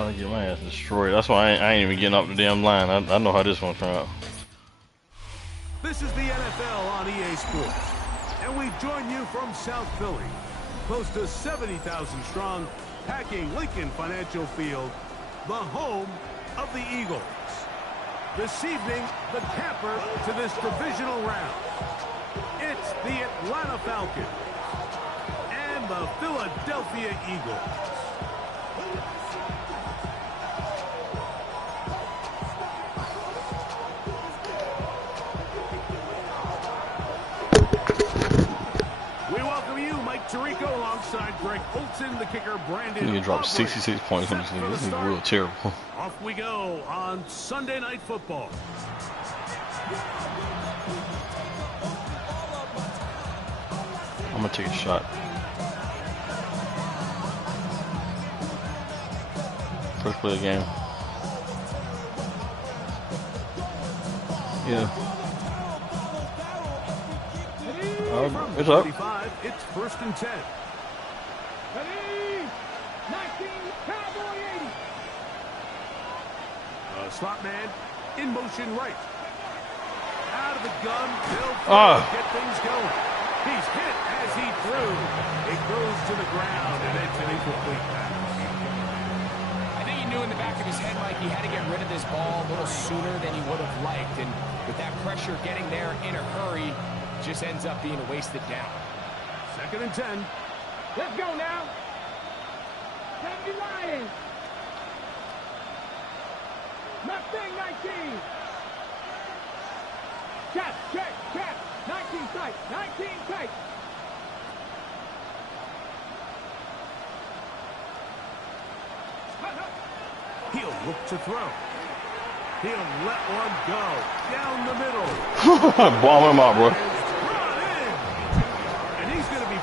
about to get my ass destroyed. That's why I ain't even getting up the damn line. I know how this one turned out. This is the NFL on EA Sports, and we've joined you from South Philly, close to 70,000 strong, packing Lincoln Financial Field, the home of the Eagles. This evening, the camper to this divisional round. It's the Atlanta Falcons and the Philadelphia Eagles. Tirico alongside Greg Olsen, the kicker Brandon. You dropped 66 points on this nigga. This is real terrible. Off we go on Sunday Night Football. I'm gonna take a shot. First play of the game. Yeah. It's up. It's 1st and 10. Ready? 19, Cowboy 80. Slot man in motion right. Out of the gun. They'll get things going. He's hit as he threw. It goes to the ground, and it's an incomplete pass. I think he knew in the back of his head, Mike, he had to get rid of this ball a little sooner than he would have liked. And with that pressure getting there in a hurry, just ends up being a wasted down. 2nd and 10. Let's go now. 70 Lions. Nothing, 19. Check. 19 tight. 19 tight. He'll look to throw. He'll let one go. Down the middle. Bomb him out, bro.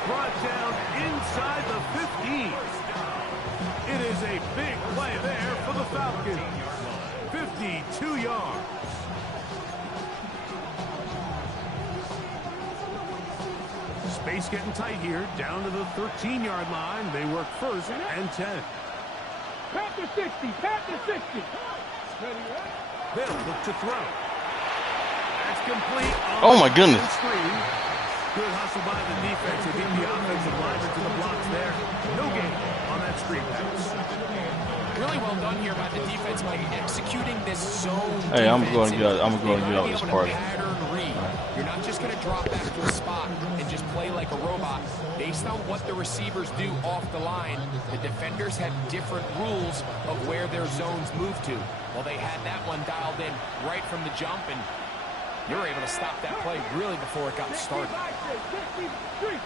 Brought down inside the 15. It is a big play there for the Falcons. 52 yards. Space getting tight here. Down to the 13-yard line. They work 1st and 10. Panther 60. Panther 60. They'll look to throw. That's complete. Oh, my goodness. Good hustle by the defense to get the offensive lineman to the blocks there. No gain on that screen pass. Really well done here by the defense by executing this zone. Hey, I'm going to get out of this party. Pattern read. You're not just going to drop back to a spot and just play like a robot. Based on what the receivers do off the line, the defenders have different rules of where their zones move to. Well, they had that one dialed in right from the jump, and you're able to stop that play really before it got started.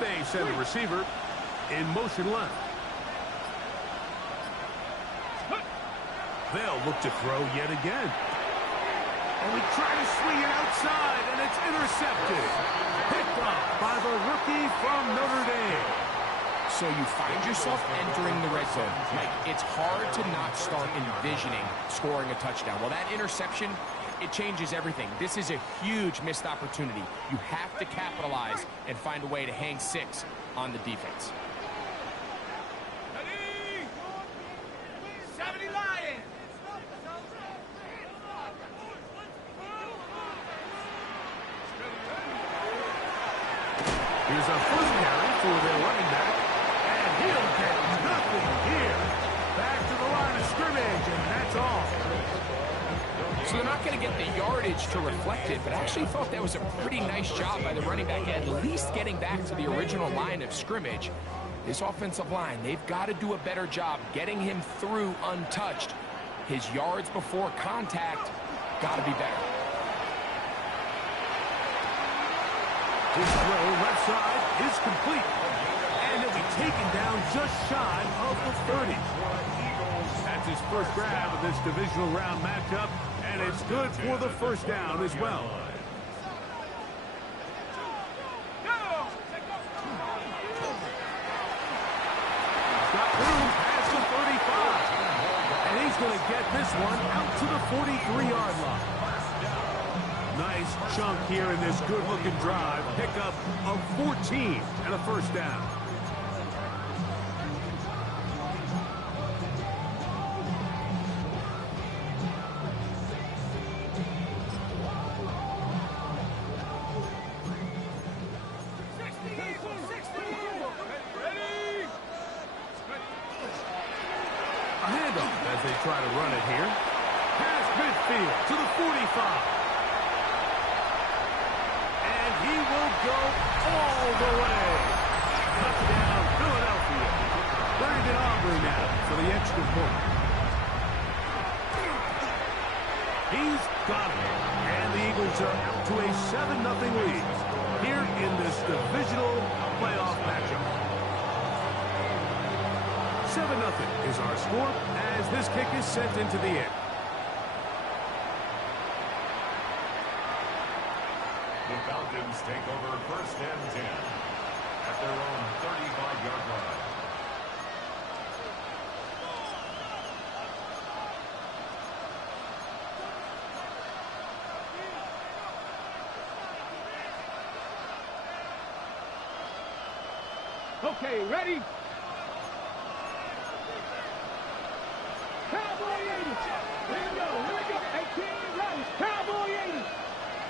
They send the receiver in motion left. They'll look to throw yet again. And we try to swing it outside, and it's intercepted. Picked up by the rookie from Notre Dame. So you find yourself entering the red zone. Mike, it's hard to not start envisioning scoring a touchdown. Well, that interception, it changes everything. This is a huge missed opportunity. You have to capitalize and find a way to hang 6 on the defense. Ready? 70 Lions. Here's a first carry for their running back. And he'll get nothing here. Back to the line of scrimmage, and that's all. So they're not going to get the yardage to reflect it, but I actually thought that was a pretty nice job by the running back, at least getting back to the original line of scrimmage. This offensive line, they've got to do a better job getting him through untouched. His yards before contact got to be better. His throw left side is complete. And he'll be taken down just shy of the 30. That's his first grab of this divisional round matchup, and it's good for the first down as well. He's got room past the 35. And he's going to get this one out to the 43-yard line. Nice chunk here in this good-looking drive. Pickup of 14 and a first down. A handoff as they try to run it here. Past midfield to the 45. And he will go all the way. Touchdown, Philadelphia. Brandon Aubrey now for the extra point. He's got it. And the Eagles are out to a 7-0 lead here in this divisional playoff matchup. 7-0 is our score as this kick is sent into the air. The Falcons take over first and 10 at their own 35-yard line. Okay, ready? Cowboy 80. Here we go, here we go. 18 runs. Cowboy 80.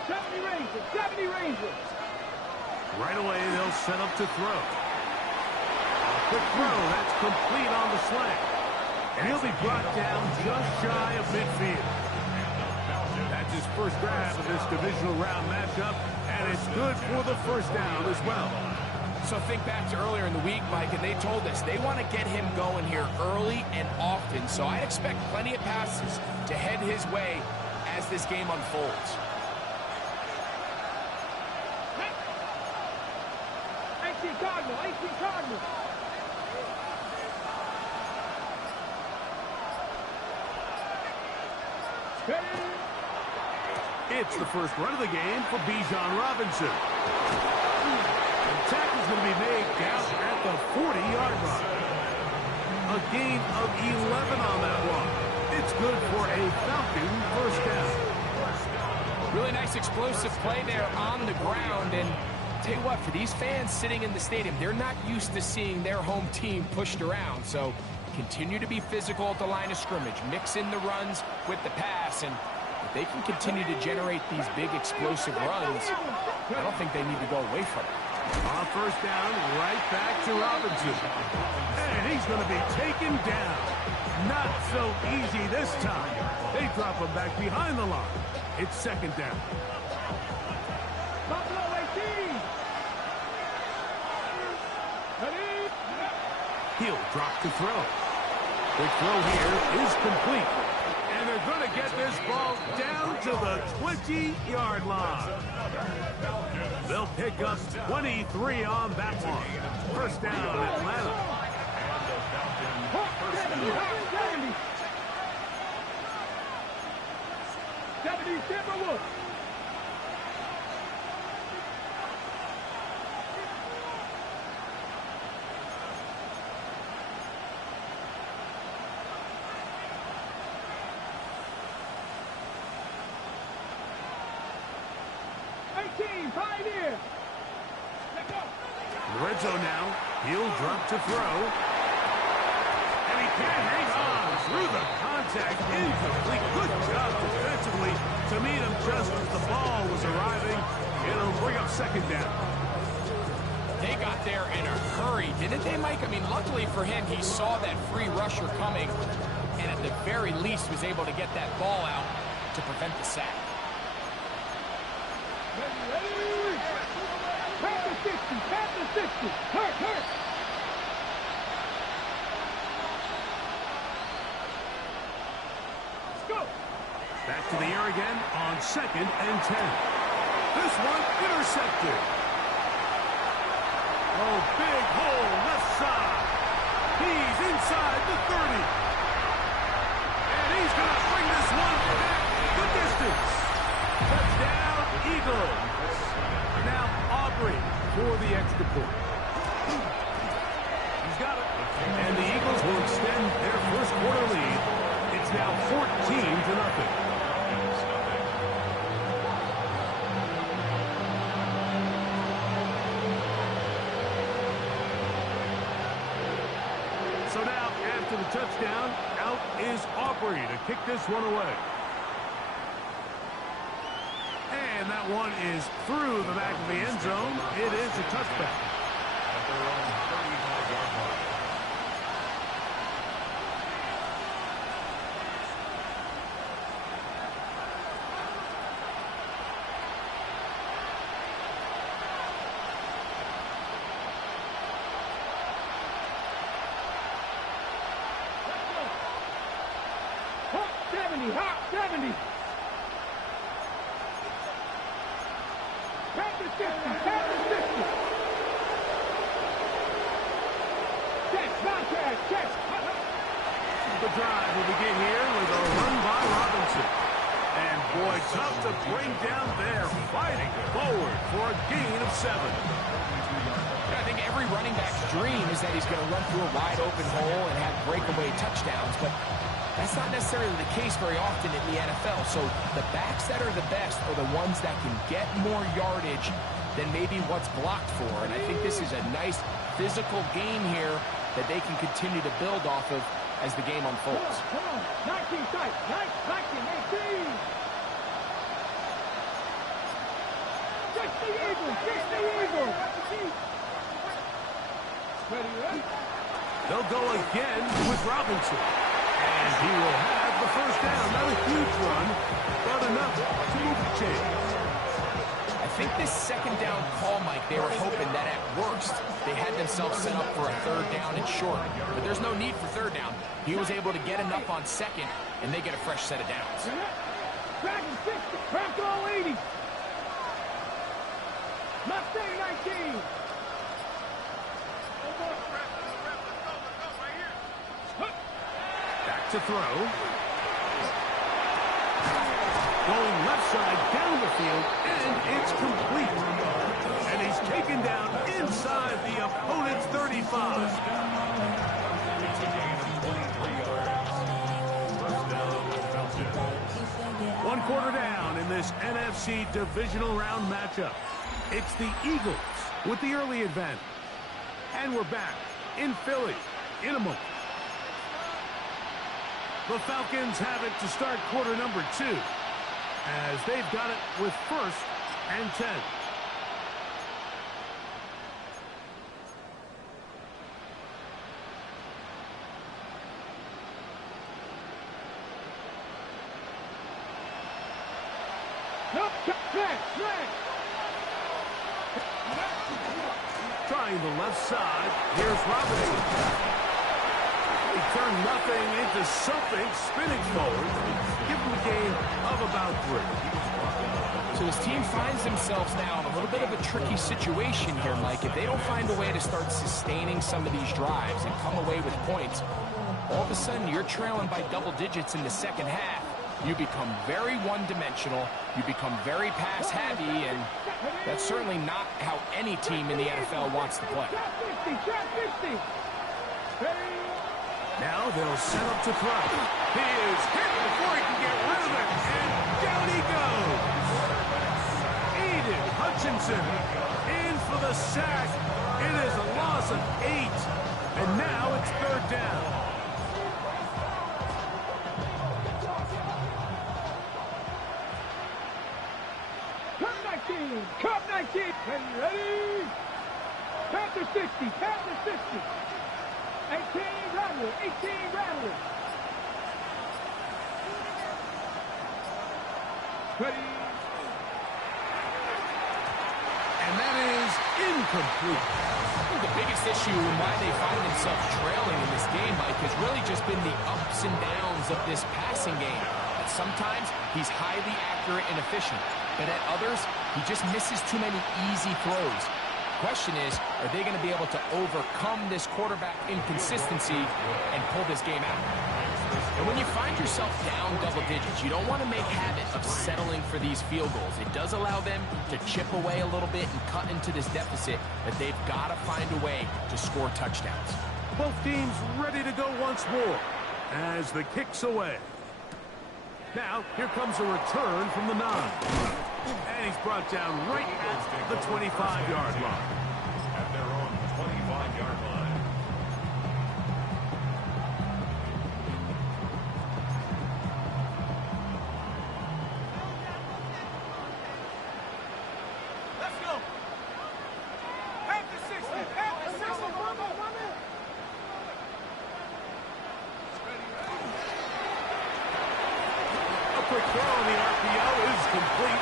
70 Rangers, 70 Rangers. Right away, they'll set up to throw. A quick throw, that's complete on the slant. And he'll be brought down just shy of midfield. That's his first grab of this divisional round matchup, and it's good for the first down as well. So think back to earlier in the week, Mike, and they told us they want to get him going here early and often. So I expect plenty of passes to head his way as this game unfolds. 18 Cardinal, 18 Cardinal. It's the first run of the game for Bijan Robinson. The tackle's going to be made down at the 40-yard line. A gain of 11 on that one. It's good for a Falcon first down. Really nice explosive play there on the ground. And tell you what, for these fans sitting in the stadium, they're not used to seeing their home team pushed around. So continue to be physical at the line of scrimmage. Mix in the runs with the pass. And if they can continue to generate these big explosive runs, I don't think they need to go away from it. On first down, right back to Robinson. And he's going to be taken down. Not so easy this time. They drop him back behind the line. It's second down. Buffalo 18. Ready? He'll drop to throw. Quick throw here is complete. And they're going to get this ball down to the 20-yard line. They'll pick up 23 on that one. First down, Atlanta. First down. 70 Timberwolves. Pioneer. Lorenzo now. He'll drop to throw. And he can't hang on through the contact. Incomplete. Good job defensively to meet him just as the ball was arriving. It'll bring up second down. They got there in a hurry, didn't they, Mike? I mean, luckily for him, he saw that free rusher coming and at the very least was able to get that ball out to prevent the sack. Pass the 60, pass the 60. Hurt. Let's go. Back to the air again on second and 10. This one intercepted. Oh, big hole left side. He's inside the 30. And he's going to bring this one back the distance. Touchdown, Eagles. Now Aubrey for the extra point. He's got it. And the Eagles will extend their first quarter lead. It's now 14-0. So now, after the touchdown, out is Aubrey to kick this one away. And that one is through the back of the end zone. It is a touchback. their own 35-yard line. Hot 70, hot 70. Panther 50, Panther 50. Catch, non-catch, catch. The drive will begin here with a run by Robinson. And boy, tough to bring down there, fighting forward for a gain of 7. I think every running back's dream is that he's going to run through a wide open hole and have breakaway touchdowns, but that's not necessarily the case very often in the NFL. So the backs that are the best are the ones that can get more yardage than maybe what's blocked for. And I think this is a nice physical game here that they can continue to build off of as the game unfolds. Come on, 19 tight, 19, 18. Catch the Eagles, catch the Eagles. Ready, ready? They'll go again with Robinson. And he will have the first down. Not a huge run, but enough to move the chains. I think this second down call, Mike, they were hoping that at worst they had themselves set up for a third down and short. But there's no need for third down. He was able to get enough on second, and they get a fresh set of downs. Dragon 60, crack all 80. Mustang 19. Back to throw. Going left side down the field, and it's complete. And he's taken down inside the opponent's 35. It's a gain of 23 yards. First down, Falcons. 1 quarter down in this NFC Divisional Round matchup. It's the Eagles with the early advantage. And we're back in Philly in a moment. The Falcons have it to start quarter number 2, as they've got it with 1st and 10. Nope, flag. Trying the left side. Here's Robinson. He turned nothing into something, spinning forward. Give him a gain of about 3. So his team finds themselves now in a little bit of a tricky situation here, Mike. If they don't find a way to start sustaining some of these drives and come away with points, all of a sudden you're trailing by double digits in the second half. You become very one-dimensional, you become very pass-heavy, and that's certainly not how any team in the NFL wants to play. Trap 50. Now they'll set up to throw. He is hit before he can get rid of it, and down he goes. Aiden Hutchinson in for the sack. It is a loss of 8, and now it's third down. Cup 19. Ready? Panther 60, Panther 60. 18 Rattler, 18 Rattler. Ready? And that is incomplete. The biggest issue and why they find themselves trailing in this game, Mike, has really just been the ups and downs of this passing game. At sometimes, he's highly accurate and efficient, but at others, he just misses too many easy throws. The question is, are they going to be able to overcome this quarterback inconsistency and pull this game out? And when you find yourself down double digits, you don't want to make habit of settling for these field goals. It does allow them to chip away a little bit and cut into this deficit, but they've got to find a way to score touchdowns. Both teams ready to go once more as the kick's away. Now, here comes a return from the 9. And he's brought down right at the 25-yard line. At their own 25-yard line. Let's go. Panther 60, Panther 60. quick throw, and the RPO is complete.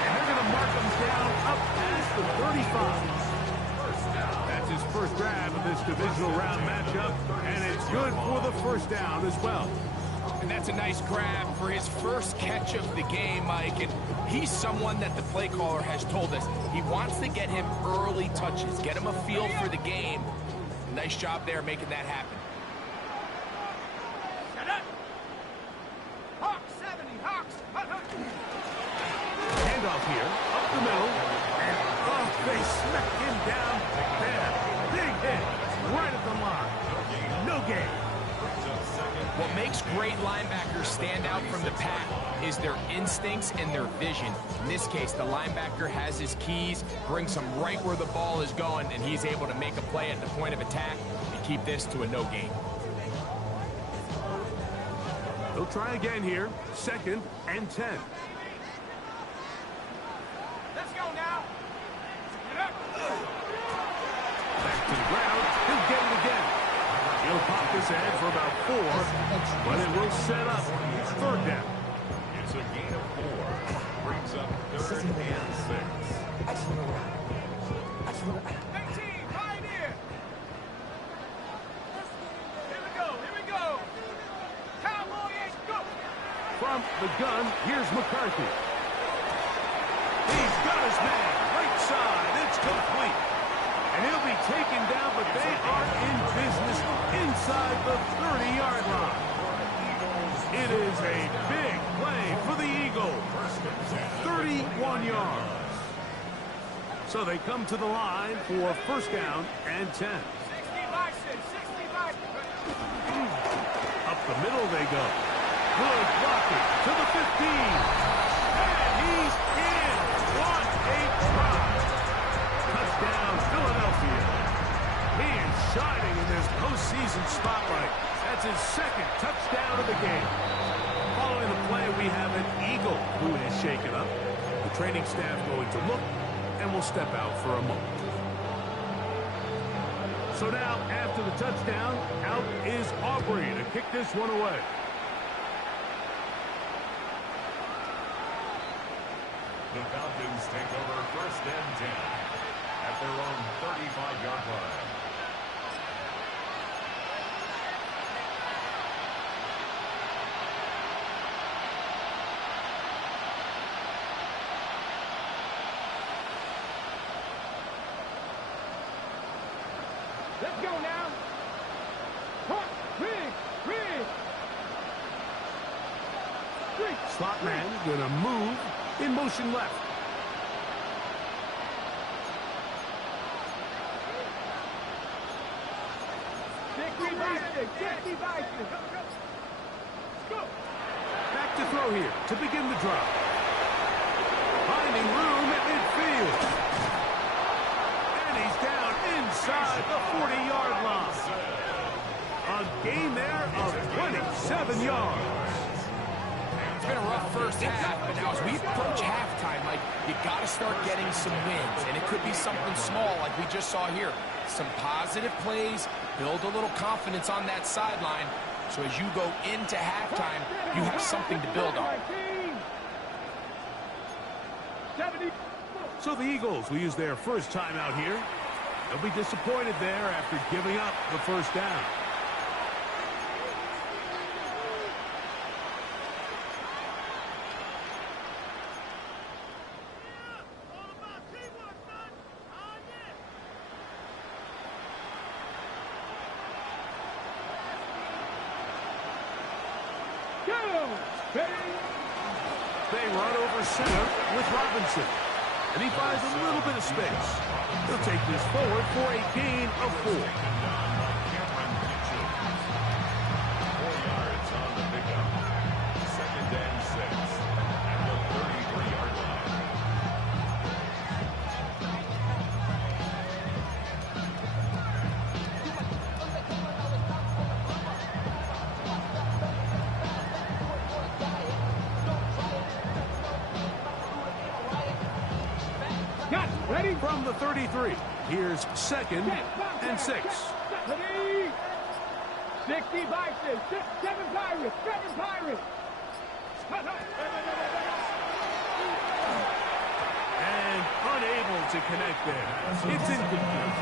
And they're going to mark him down up past the 35. That's his first grab of this divisional round matchup, and it's good for the first down as well. And that's a nice grab for his first catch of the game, Mike. And he's someone that the play caller has told us he wants to get him early touches, get him a feel for the game. Nice job there making that happen. Hawks 70, Hawks. Handoff here, up the middle, and they smack him down there. Big hit, right at the line. No gain. What makes great linebackers stand out from the pack is their instincts and their vision. In this case, the linebacker has his keys, brings him right where the ball is going, and he's able to make a play at the point of attack and keep this to a no gain. They'll try again here, 2nd and 10. Let's go now. Get up. Back to the ground, he'll get it again. He'll pop this ahead for about 4, but it will set up 3rd down. It's a gain of 4. Brings up 3rd and 6. 18, pioneer. Here we go. Cowboys, go. From the gun, here's McCarthy. He's got his man, right side, it's complete. And he'll be taken down, but they are in business inside the 30-yard line. It is a big play for the Eagles. 31 yards. So they come to the line for 1st down and 10. 60 Bison, 60 Bison. Up the middle they go. Good blocking to the 15. And he's in. What a drop. Touchdown, Philadelphia. He is shining in this postseason spotlight. That's his 2nd touchdown of the game. Following the play, we have an Eagle who is shaken up. The training staff going to look, and will step out for a moment. So now, after the touchdown, out is Aubrey to kick this one away. The Falcons take over 1st and 10 at their own 35-yard line. Let's go now. Hawks, rig. Slot man gonna move in motion left. Back to throw here to begin the drive. Finding room at midfield. And he's down inside the 40-yard line. A gain there of 27 yards. It's been a rough first half, but now as we approach halftime, Mike, you got to start getting some wins, and it could be something small like we just saw here. Some positive plays, build a little confidence on that sideline, so as you go into halftime, you have something to build on. So the Eagles will use their first timeout here. They'll be disappointed there after giving up the first down. They run over center with Robinson. And he finds a little bit of space. He'll take this forward for a gain of 4. 4 yards on the pickup. 2nd and 6 at the 33-yard line. Ready from the 33. Here's 2nd and 6. 60 Bison, 7 Pirates. And unable to connect there. It's incomplete.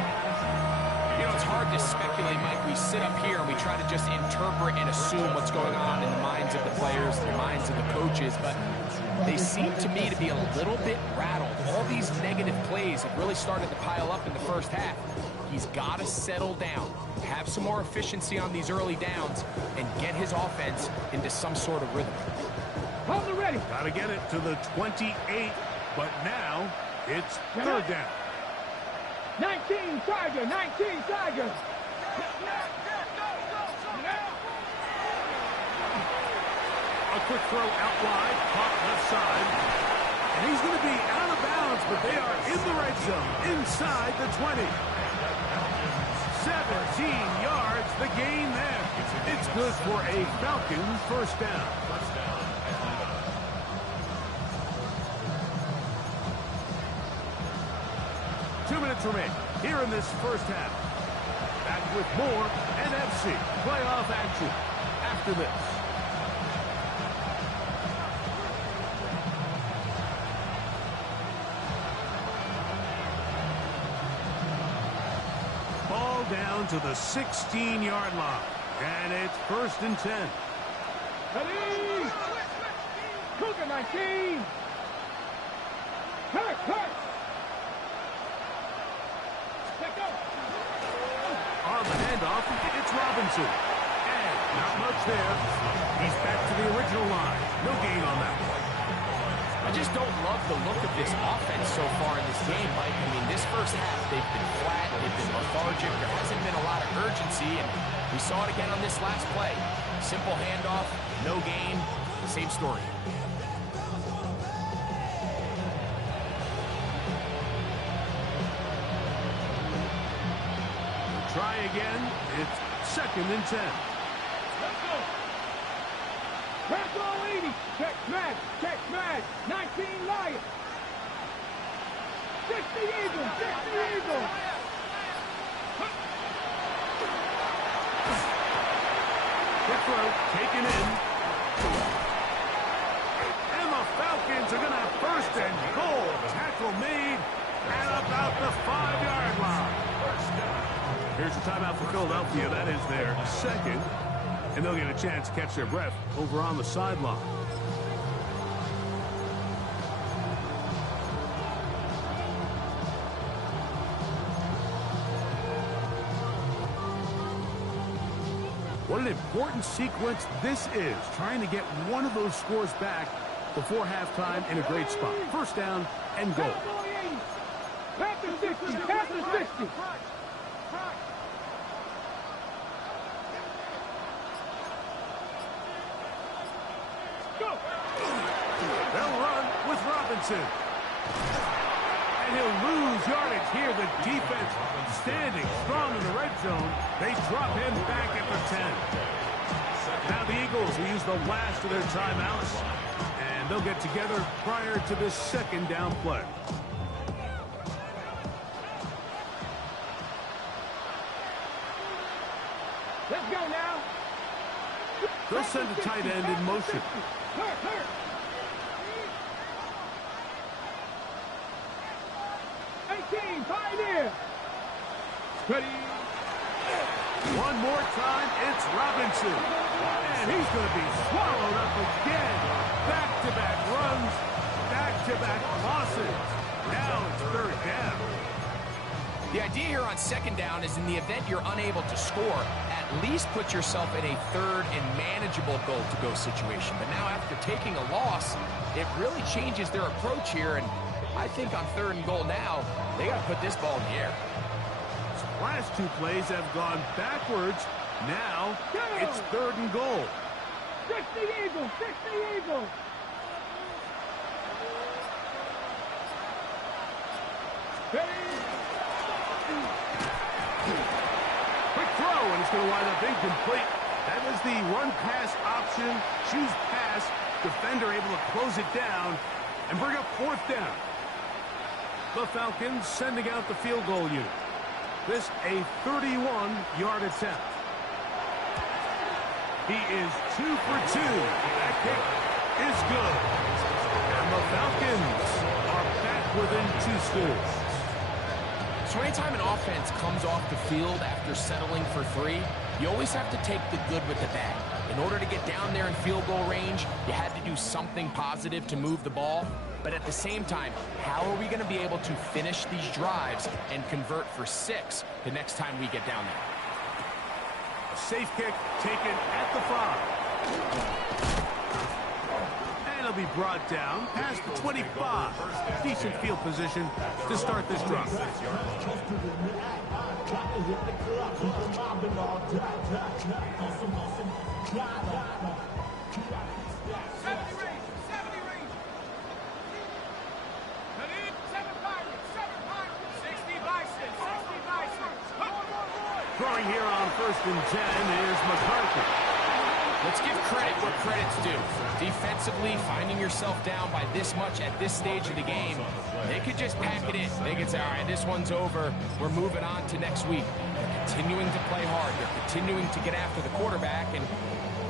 You know, it's hard to speculate, Mike. We sit up here and we try to just interpret and assume what's going on in the minds of the players, the minds of the coaches, but they seem to me to be a little bit rattled. All these negative plays have really started to pile up in the first half. He's got to settle down, have some more efficiency on these early downs, and get his offense into some sort of rhythm. Hold it ready. Got to get it to the 28, but now it's third down. 19 Tiger, 19 Tiger. A quick throw out wide, caught left side. And he's going to be out of bounds, but they are in the red zone, inside the 20. 17 yards, the gain there. It's good for a Falcons first down. 2 minutes remain here in this first half. Back with more NFC playoff action after this. Ball down to the 16-yard line, and it's 1st and 10. Ready. Cougar 19. Hurt. On the handoff, it's Robinson. And not much there. He's back to the original line. No gain on that one. I just don't love the look of this offense so far in this game, Mike. I mean, this first half, they've been flat, they've been lethargic, there hasn't been a lot of urgency, and we saw it again on this last play. Simple handoff, no gain, same story. Try again. It's 2nd and 10. Let's go. Press all 80. Check smash. 19 Lions. 60 Eagles. Quick throw, taken in. And the Falcons are going to have 1st and goal. Tackle made at about the 5-yard line. Here's the timeout for Philadelphia. That is their 2nd. And they'll get a chance to catch their breath over on the sideline. What an important sequence this is, trying to get one of those scores back before halftime in a great spot. 1st down and goal. Pass the 60. Pass the 60. They'll run with Robinson. And he'll lose yardage here. The defense standing strong in the red zone. They drop him back at the 10. Now the Eagles will use the last of their timeouts. And they'll get together prior to this 2nd down play. Let's go now. They'll send a tight end in motion. Hurt. 18, Pioneer. Ready. One more time, it's Robinson. And he's going to be swallowed up again. Back-to-back runs, back-to-back losses. Now it's 3rd down. The idea here on 2nd down is in the event you're unable to score, at least put yourself in a 3rd and manageable goal-to-go situation. But now after taking a loss, it really changes their approach here, and I think on 3rd and goal now, they got to put this ball in the air. Last 2 plays have gone backwards. Now it's 3rd and goal. 60 Eagles. Ready. Quick throw, and it's going to wind up incomplete. That was the run-pass option. Choose pass. Defender able to close it down and bring up 4th down. The Falcons sending out the field goal unit. This a 31-yard attempt. He is 2 for 2 with that kick. is good. And the Falcons are back within 2 scores. So anytime an offense comes off the field after settling for 3, you always have to take the good with the bad. In order to get down there in field goal range, you had to do something positive to move the ball. But at the same time, how are we going to be able to finish these drives and convert for 6 the next time we get down there? A safe kick taken at the 5. And it'll be brought down past the 25. Decent field position to start this drive. Throwing here on 1st and 10 is McCarthy. Let's give credit where credit's due. Defensively, finding yourself down by this much at this stage of the game, they could just pack it in. They could say, all right, this one's over. We're moving on to next week. They're continuing to play hard. They're continuing to get after the quarterback, and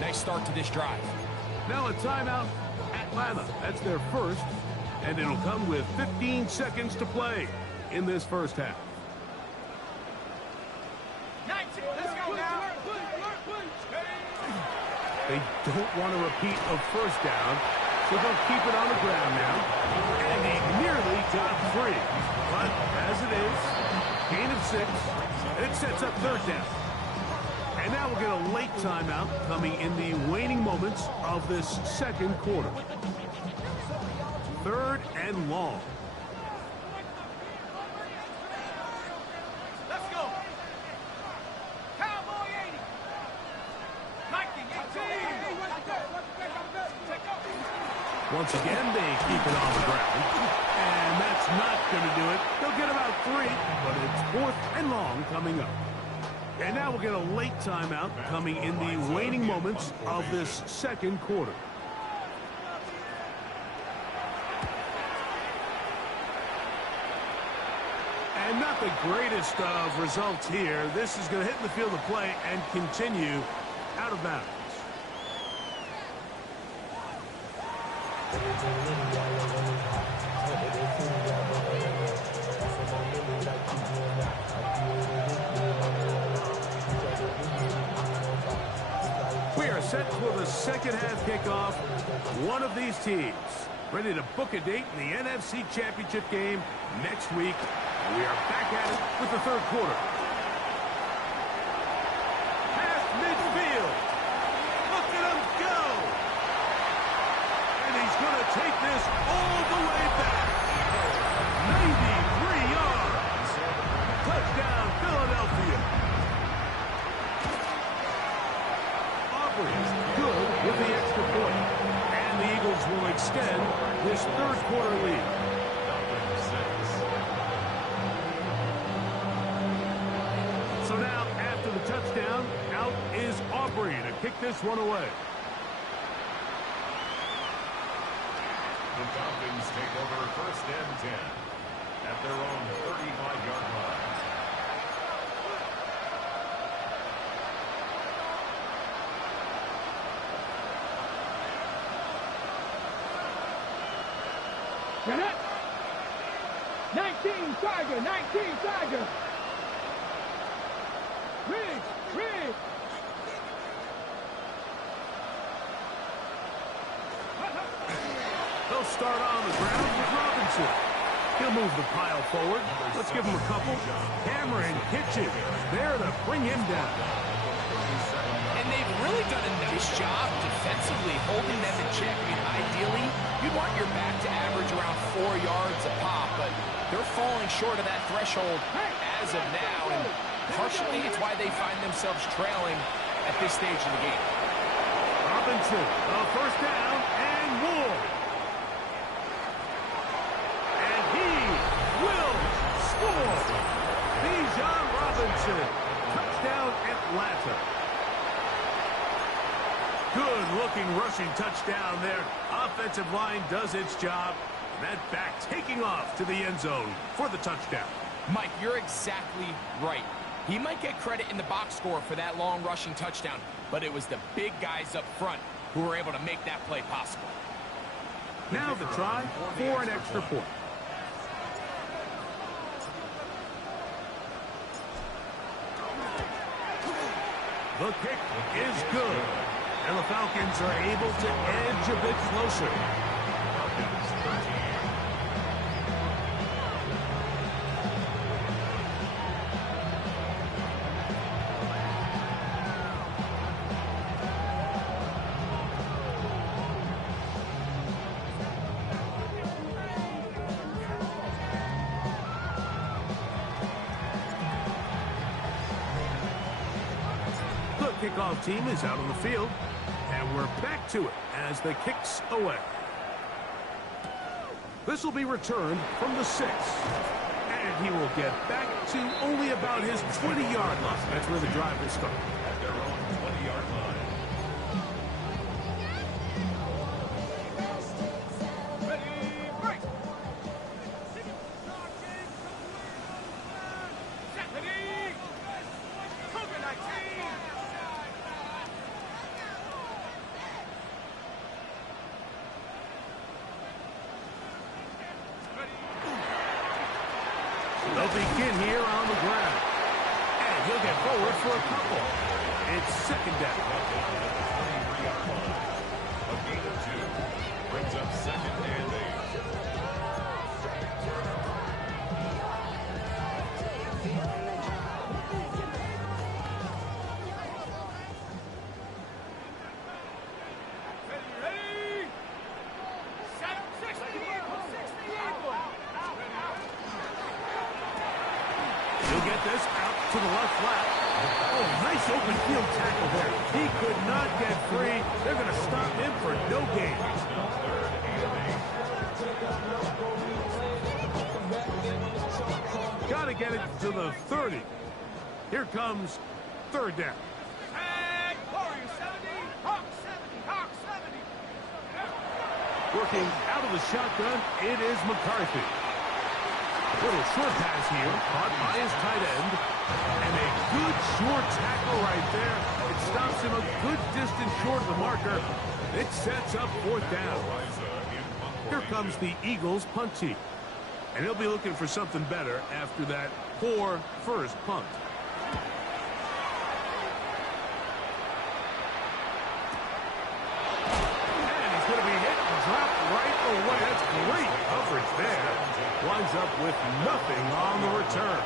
nice start to this drive. Now a timeout, Atlanta. That's their first, and it'll come with 15 seconds to play in this first half. They don't want a repeat of first down, so they'll keep it on the ground now. And he nearly got free. But as it is, gain of 6, and it sets up 3rd down. And now we'll get a late timeout coming in the waning moments of this 2nd quarter. 3rd and long. Once again, they keep it on the ground. And that's not going to do it. They'll get about 3, but it's 4th and long coming up. And now we'll get a late timeout coming in the waning moments of this 2nd quarter. And not the greatest of results here. This is going to hit in the field of play and continue out of bounds. We are set for the 2nd half kickoff. One of these teams ready to book a date in the NFC Championship game next week. We are back at it with the 3rd quarter. Past midfield. Look at him go. And he's going to take this all the way back. 93 yards. Touchdown, Philadelphia. Aubrey is good with the extra point. And the Eagles will extend this 3rd quarter lead. So now, after the touchdown, out is Aubrey to kick this one away. The Falcons take over 1st and 10 at their own 35-yard line. Get it! 19 Tiger, 19 Tiger. Riggs. They'll start on the ground with Robinson. He'll move the pile forward. Let's give him a couple. Cameron Kitchen there to bring him down. And they've really done a nice job defensively holding them in check. I mean, ideally, you'd want your back to average around 4 yards a pop, but they're falling short of that threshold as of now. And partially, it's why they find themselves trailing at this stage of the game. Robinson, a 1st down, and more. And he will score. Bijan Robinson, touchdown Atlanta. Good-looking rushing touchdown there. Offensive line does its job. That back taking off to the end zone for the touchdown. Mike, you're exactly right. He might get credit in the box score for that long rushing touchdown, but it was the big guys up front who were able to make that play possible. Now the try for an extra point. The kick is good. And the Falcons are able to edge a bit closer. Falcons 13. Kickoff team is out on the field, and we're back to it as the kick's away. This will be returned from the 6, and he will get back to only about his 20-yard line. That's where the drive will start. At their own 20-yard line. They'll begin here on the ground. And he'll get forward for a couple. It's second down. A gain of 2. Brings up second and 8. He'll get this out to the left flat. Oh, nice open field tackle there. He could not get free. They're going to stop him for no gain. Got to get it to the 30. Here comes third down. Working out of the shotgun, it is McCarthy. Little short pass here, caught by his tight end. And a good short tackle right there. It stops him a good distance short of the marker. It sets up fourth down. Here comes the Eagles punt team. And he'll be looking for something better after that poor first punt. And he's going to be hit and dropped right away. That's great coverage there. Winds up with nothing on the return.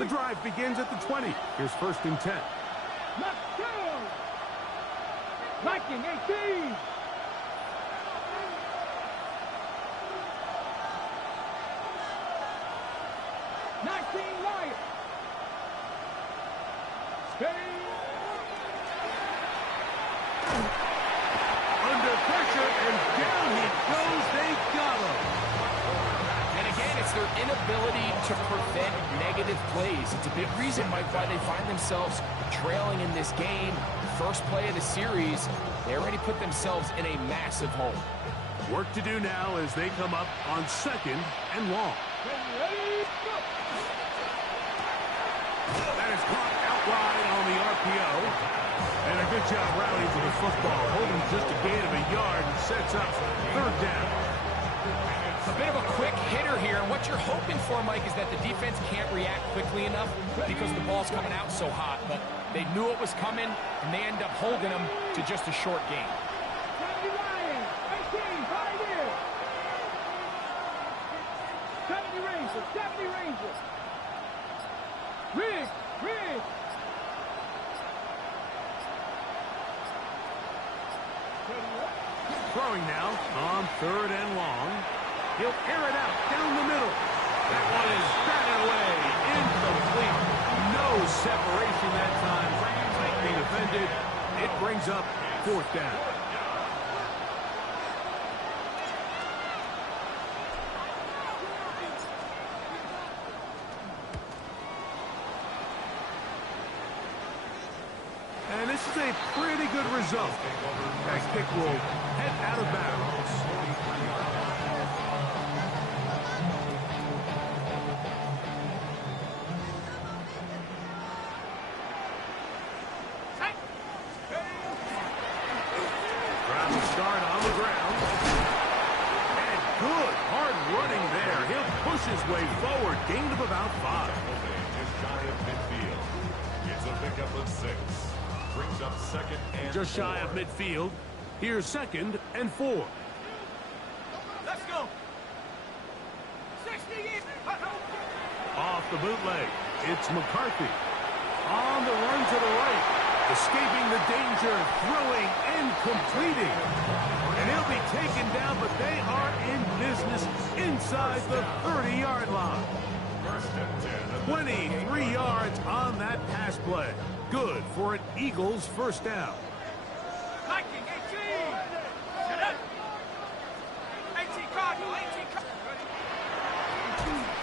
The drive begins at the 20. Here's first and 10. Let's go! Viking 18! Under pressure, and down he goes. They got him. And again, it's their inability to prevent negative plays. It's a big reason, Mike, why they find themselves trailing in this game. First play of the series, they already put themselves in a massive hole. Work to do now as they come up on second and long. That is caught out wide on the RPO. And a good job rallying to the football. Holding just a gain of a yard and sets up third down. A bit of a quick hitter here. And what you're hoping for, Mike, is that the defense can't react quickly enough because the ball's coming out so hot. But they knew it was coming, and they end up holding them to just a short gain. 70 Rangers, 70 Rangers. Rig. Throwing now on third and long. He'll air it out down the middle. That one is batted away. Incomplete. No separation that time. Tightly defended. It brings up fourth down. And this is a pretty good result. That kick will head out of bounds. start on the ground. And good hard running there. He'll push his way forward. Gain of about 5. Just shy of midfield. It's a pickup of 6. Brings up second and Just shy 4. of midfield. Here's second and 4. Let's go. 60 in. Off the bootleg. It's McCarthy. On the run to the right. Escaping the danger. Throwing and completing. And he'll be taken down, but they are in business inside the 30-yard line. First and 10. 23 yards on that pass play. Good for an Eagles first down. Viking, 18. Shut up. 18 Cardinal, 18 Cardinal.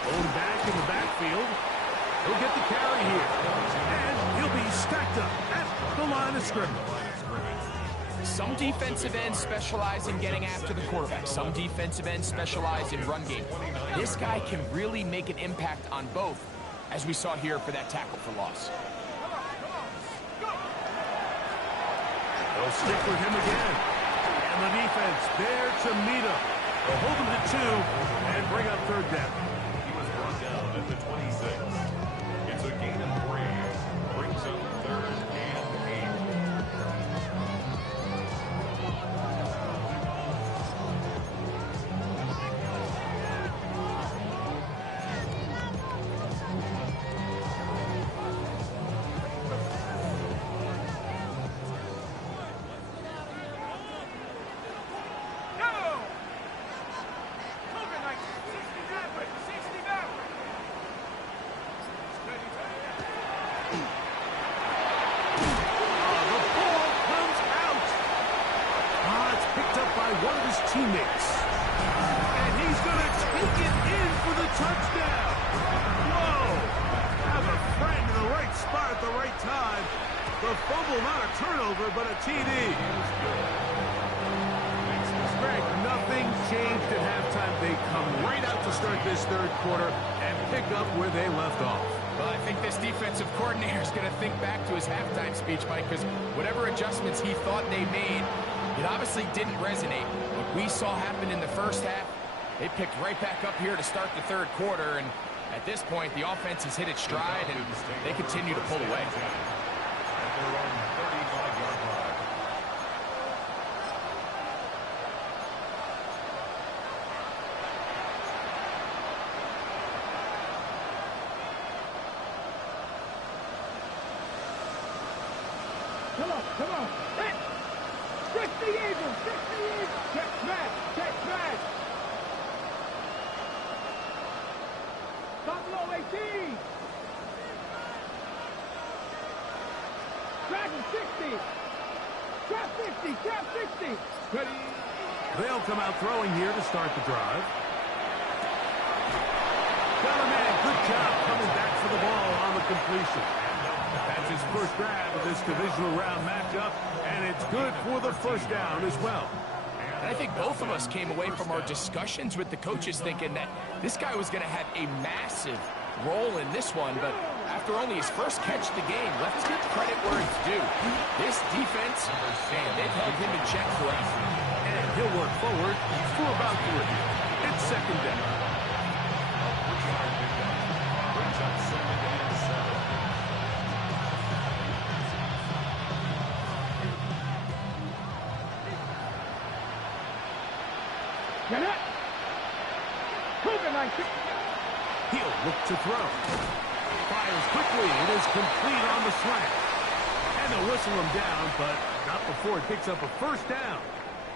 Going back in the backfield. He'll get the carry here. And he'll be stacked up at the line of scrimmage. Some defensive ends specialize in getting after the quarterback. Some defensive ends specialize in run game. This guy can really make an impact on both, as we saw here for that tackle for loss. They'll stick with him again. And the defense there to meet him. They'll hold him to 2 and bring up third down. He was brought down at the 26. It's a gain of 3. Brings up third and 8. One of his teammates. And he's going to take it in for the touchdown. Whoa! Have a friend in the right spot at the right time. The fumble, not a turnover, but a TD. Greg, nothing changed at halftime. They come right out to start this third quarter and pick up where they left off. Well, I think this defensive coordinator is going to think back to his halftime speech, Mike, because whatever adjustments he thought they made, it obviously didn't resonate. What we saw happen in the first half, they picked right back up here to start the third quarter, and at this point, the offense has hit its stride, and they continue to pull away. At their own 35-yard line. Come on. Hit. 60 Eagles, 60 Eagles. Check smash. Top low, 18. Dragon, 60. Trap 60. Ready. They'll come out throwing here to start the drive. Got a man. Good job coming back for the ball on the completion. That's his first grab of this divisional round matchup, and it's good for the first down as well. And I think both of us came away from our discussions with the coaches thinking that this guy was going to have a massive role in this one, but after only his first catch of the game, let's give credit where it's due. This defense, man, they've held him in check forever. And he'll work forward for about 3. It's second down. Brings up second and 7. He'll look to throw. Fires quickly. It is complete on the slant. And they'll whistle him down, but not before it picks up a first down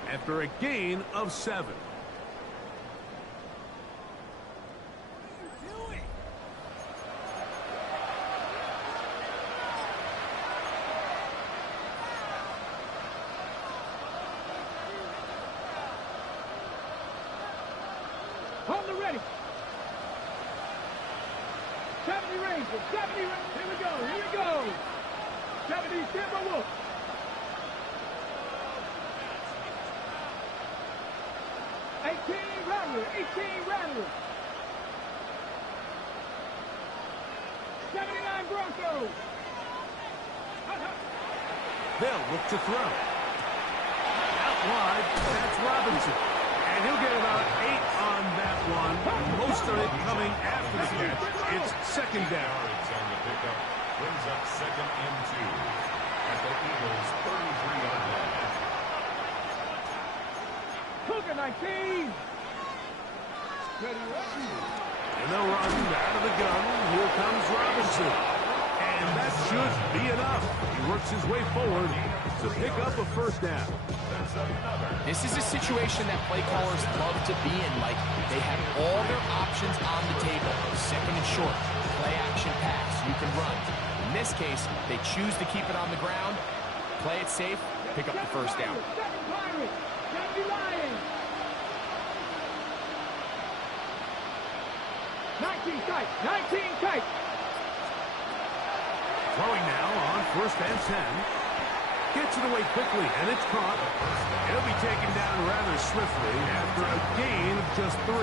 after a gain of 7. On the ready. 70 Rangers, 70 Rangers. Here we go. 70 Timberwolves. 18 Rattlers. 79 Broncos. They'll look to throw. Out wide. That's Robinson. And he'll get about 8 on that one. Most of it coming after the catch. It's second down. Yards on the pickup. Brings up 2nd and 2 at the Eagles' 33-yard line. Cougar 19. Ready, ready. And they'll run out of the gun. Here comes Robinson. And that should be enough. He works his way forward to pick up a first down. This is a situation that play callers love to be in. Like, they have all their options on the table. Second and short, play action pass, you can run. In this case, they choose to keep it on the ground, play it safe, pick up the first down. Second Pirates. Second Lions. 19 tight. 19 tight. Throwing now on 1st and 10. Gets it away quickly, and it's caught. It'll be taken down rather swiftly after a gain of just 3.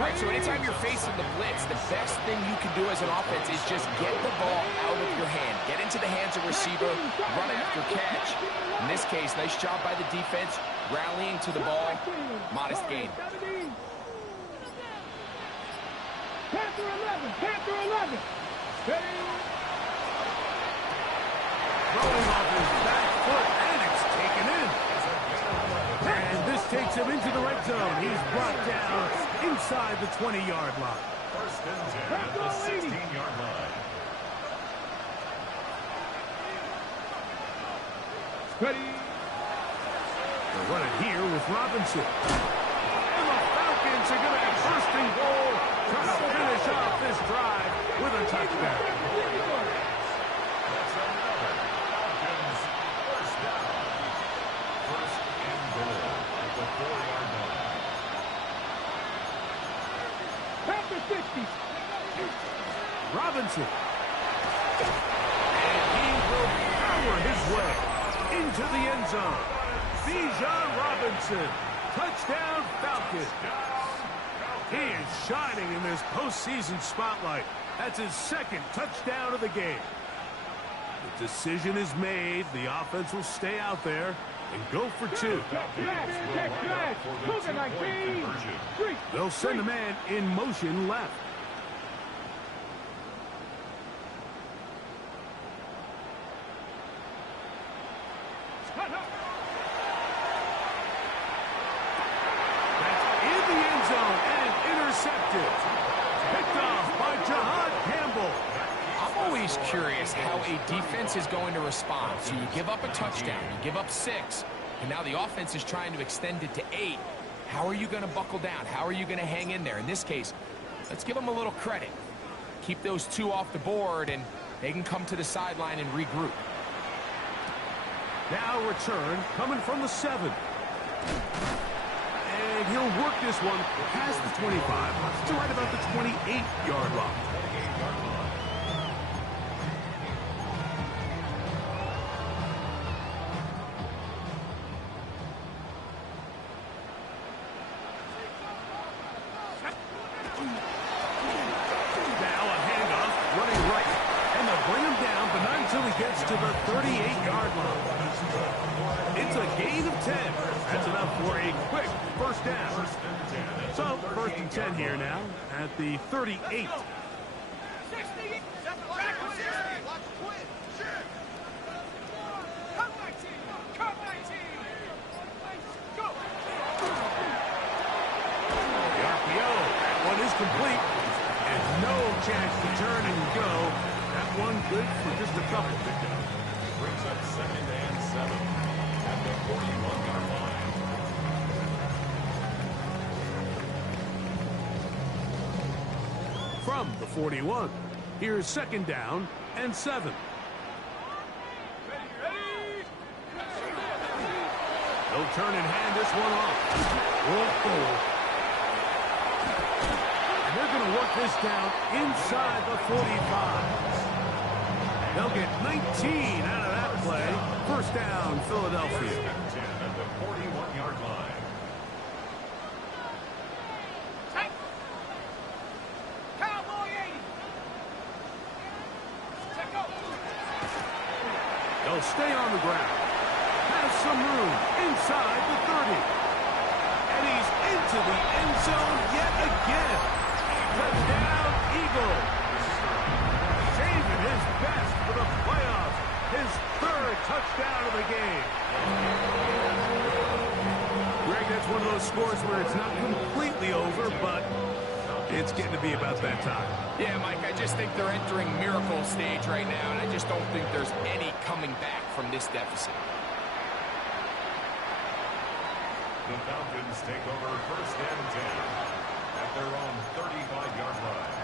Right, so anytime you're facing the blitz, the best thing you can do as an offense is just get the ball out of your hand. Get into the hands of receiver, run after catch. In this case, nice job by the defense, rallying to the ball. Modest gain. Panther 11. Panther 11. Ready. Throwing off his back foot, and it's taken in. And this takes him into the red zone. He's brought down inside the 20-yard line. 1st and 10 at the 16-yard line. Ready. They're running here with Robinson. And the Falcons are going to have 1st and goal, trying to finish off this drive with a touchdown. That's another Falcons first down. 1st and goal at the 4-yard line. Panther 60. Robinson. And he will power his way into the end zone. Bijan Robinson. Touchdown Falcons. He is shining in this postseason spotlight. That's his 2nd touchdown of the game. The decision is made. The offense will stay out there and go for 2. Cougar 19. They'll send a man in motion left. That's in the end zone and intercepted. Picked off by Jahad Campbell. I'm always curious how a defense is going to respond. So you give up a touchdown, you give up 6, and now the offense is trying to extend it to 8. How are you going to buckle down? How are you going to hang in there? In this case, let's give them a little credit. Keep those 2 off the board, and they can come to the sideline and regroup. Now return coming from the 7. And he'll work this one past the 25 to right about the 28-yard line. Now a handoff, running right. And they'll bring him down, but not until he gets to the 38-yard line. It's a gain of 10. That's enough for a quick first down. So, 1st and 10 here now at the 38. The RPO, that one is complete. And no chance to turn and go. That one good for just a couple. Brings up 2nd and 7 at the 41-yard line. From the 41, here's 2nd down and 7. They'll turn and hand this one off. And they're going to work this down inside the 45. They'll get 19 out of that play. First down, Philadelphia. 10 at the 41-yard line. They'll stay on the ground. has some room inside the 30. And he's into the end zone yet again. Touchdown, Eagles. Saving his best for the playoffs. His third touchdown of the game. Greg, that's one of those scores where it's not completely over, but it's getting to be about that time. Yeah, Mike, I just think they're entering miracle stage right now, and I just don't think there's any coming back from this deficit. The Falcons take over first and 10 at their own 35-yard line.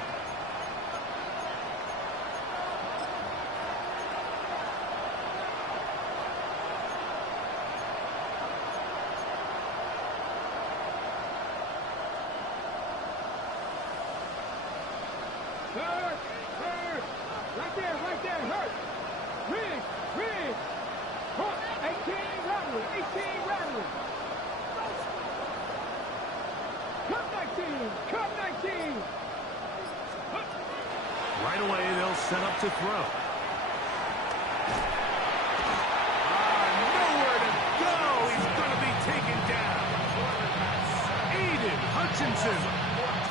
Right there, hurt. Ridge. 18 rattling. Cut 19. Right away, they'll set up to throw. Nowhere to go. He's going to be taken down. Aiden Hutchinson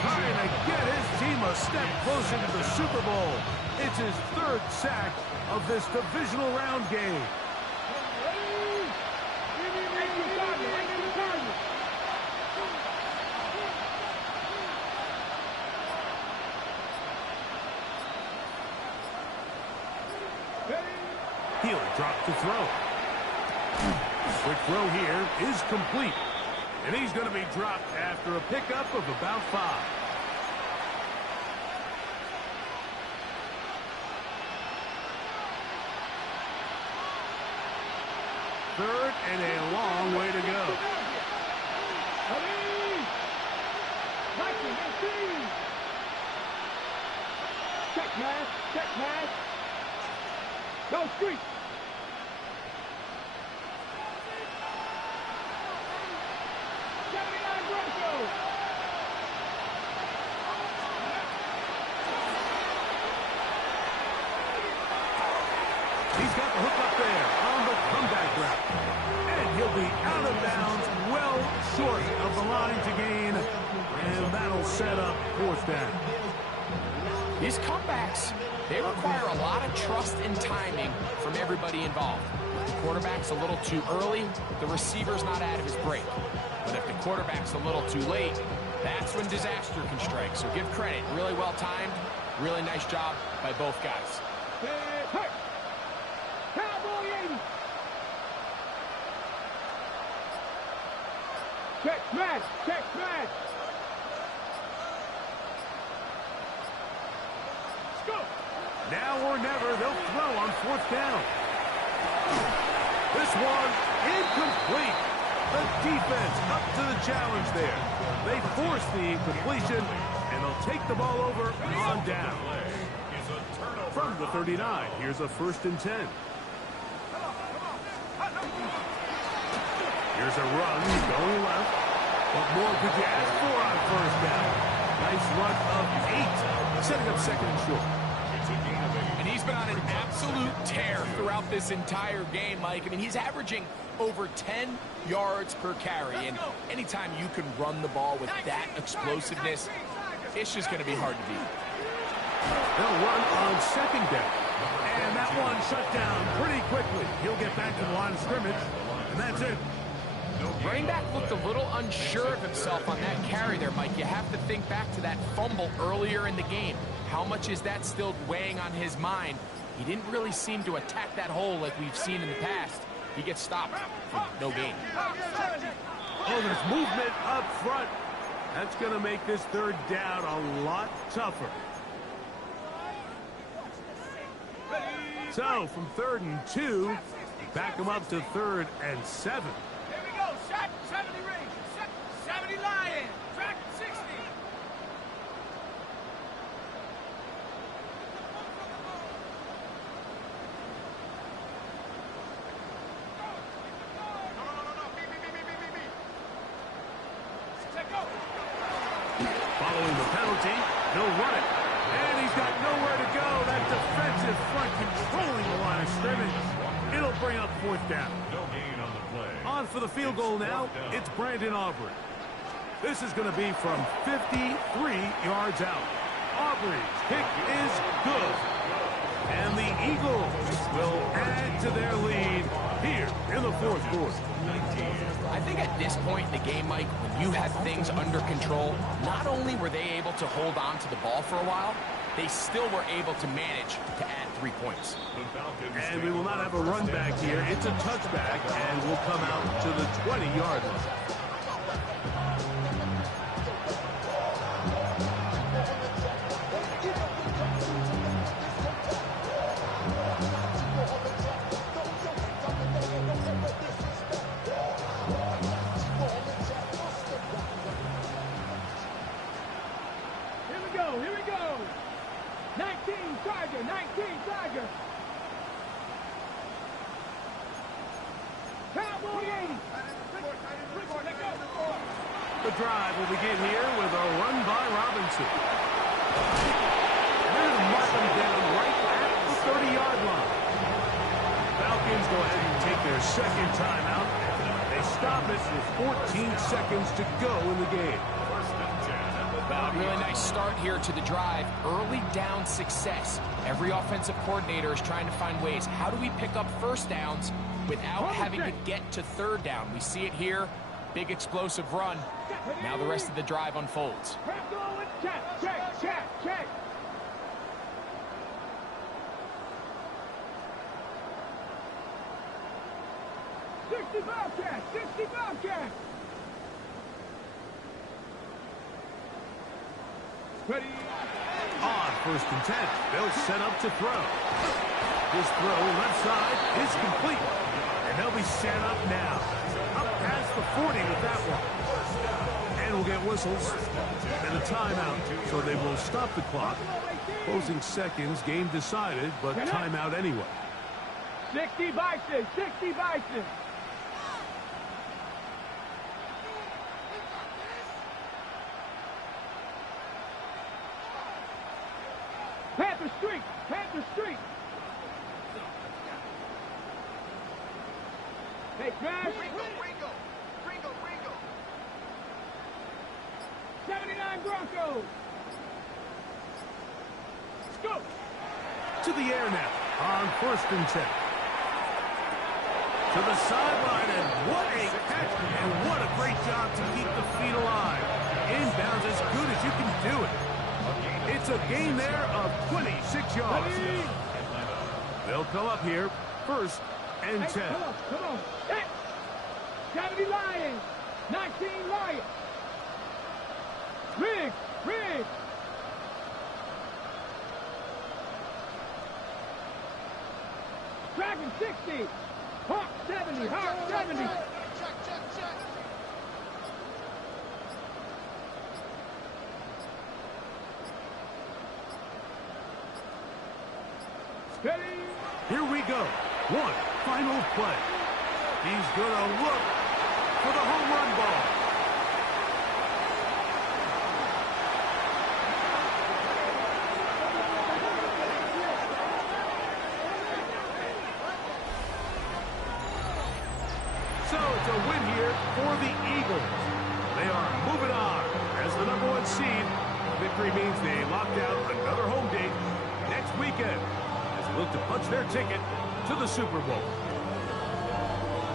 trying to get his team a step closer to the Super Bowl. It's his third sack of this divisional round game. He'll drop to throw. Quick throw here is complete. And he's going to be dropped after a pickup of about 5. Third and a long way to go. Check pass. Go street. He's got the hook up there on the comeback route. And he'll be out of bounds, well short of the line to gain. And that'll set up fourth down. These comebacks, they require a lot of trust and timing from everybody involved. If the quarterback's a little too early, the receiver's not out of his break. But if the quarterback's a little too late, that's when disaster can strike. So give credit. Really well timed. Really nice job by both guys. Cowboy 80. Check smash. Now or never, they'll throw on fourth down. This one incomplete. The defense up to the challenge there. They force the incompletion, and they'll take the ball over on down. From the 39, here's a 1st and 10. Here's a run going left. What more could you ask for on first down? Nice run of 8, setting up second and short. And he's been on an absolute tear throughout this entire game, Mike. I mean, he's averaging over 10 yards per carry. And anytime you can run the ball with that explosiveness, it's just going to be hard to beat. They'll run on second down. And that one shut down pretty quickly. He'll get back to the line of scrimmage, and that's it. Running back looked a little unsure of himself on that carry there, Mike. You have to think back to that fumble earlier in the game. How much is that still weighing on his mind? He didn't really seem to attack that hole like we've seen in the past. He gets stopped for no gain. Oh, there's movement up front. That's going to make this third down a lot tougher. So, from 3rd and 2, back him up to 3rd and 7. Here we go. Shot 70 range. 70 Lions. Track 60. Following the penalty, he'll run it. And he's got nowhere to go. That defensive front controlling the line of scrimmage. It'll bring up 4th down. No gain on the play. On for the field goal now. It's Brandon Aubrey. This is going to be from 53 yards out. Aubrey's kick is good. And the Eagles will add to their lead here in the 4th quarter. I think at this point in the game, Mike, when you have things under control, not only were they able to hold on to the ball for a while, they still were able to manage to add 3 points. And we will not have a run back here. It's a touchback, and we'll come out to the 20-yard line. Here we go. 19 Tiger, 19 Tiger. Cowboy 80. The drive will begin here with a run by Robinson. And they're going to mark him down right at the 30-yard line. Falcons go ahead and take their second timeout. They stop it with 14 seconds to go in the game. Really nice start here to the drive. Early down success. Every offensive coordinator is trying to find ways. How do we pick up first downs without having to get to third down? We see it here. Big explosive run. Now the rest of the drive unfolds. Check, check, check, check. Bobcat, 60 Bobcat. Ready. On 1st and 10, they'll set up to throw. This throw left side is complete. And they'll be set up now. Up past the 40 with that one. And we'll get whistles and a timeout. So they will stop the clock. Closing seconds, game decided, but timeout anyway. 60 Bison, 60 Bison. Panther Street, Panther Street. Hey, Crash. Ringo. 79 Broncos. Let's go. To the air now on 1st and 10. To the sideline, and what a catch, and what a great job to keep the feet alive. Inbounds as good as you can do it. It's a gain there of 26 yards. They'll come up here, 1st and 10. Hey, come on. Hey. Gotta be Lions. 19 Lions. Riggs. Dragon 60. Hawk 70. Hawk 70. Check. Ready. Here we go. One final play. He's going to look for the home run ball. So it's a win here for the Eagles. They are moving on as the #1 seed. Victory means they locked out another home date next weekend as they look to punch their ticket to the Super Bowl.